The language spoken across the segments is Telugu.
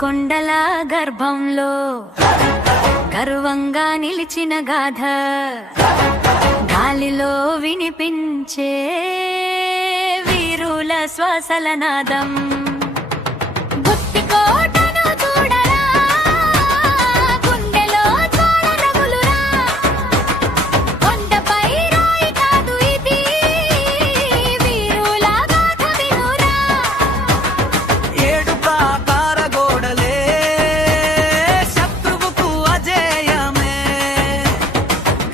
కొండల గర్భంలో గర్వంగా నిలిచిన గాథ గాలిలో వినిపించే వీరుల శ్వాసల నాదం. గుత్తికోటను చూడరా, గుండెలో జ్వాల రగులురా, కొండపై రాయి కాదు ఇది, వీరుల గాథ వినురా. ఏడు ప్రాకార గోడలే శత్రువుకు అజేయమే,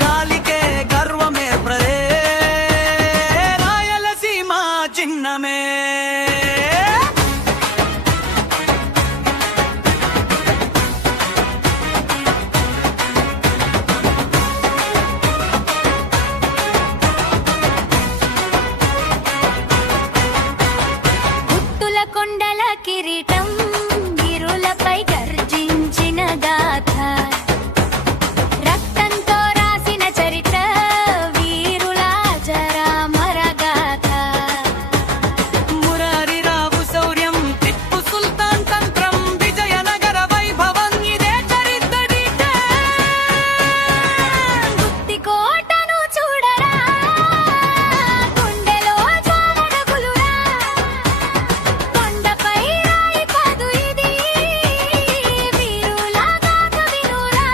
గాలికే గర్వమే ప్రదే రాయలసీమ చిన్నమే. గుత్తుల కొండల కిరీటం గిరులపై గర్జించిన గాథ, రక్తంతో రాసిన చరిత్ర వీరుల జరామర గాథ. మురారిరావు శౌర్యం, టిప్పు సుల్తాన్ తంత్రం, విజయనగర వైభవం ఇదే చరిత్ర డీటెయిల్. గుత్తికోటను చూడరా, గుండెలో జ్వాల రగులురా, కొండపై రాయి కాదు ఇది, వీరుల గాథ వినురా.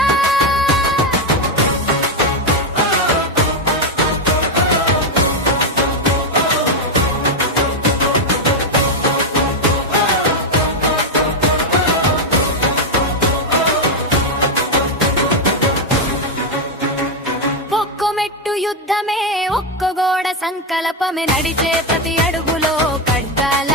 ఒక్క మెట్టు యుద్ధమే, ఒక్క గోడ సంకల్పమే, నడిచే ప్రతి అడుగులో ఖడ్గాల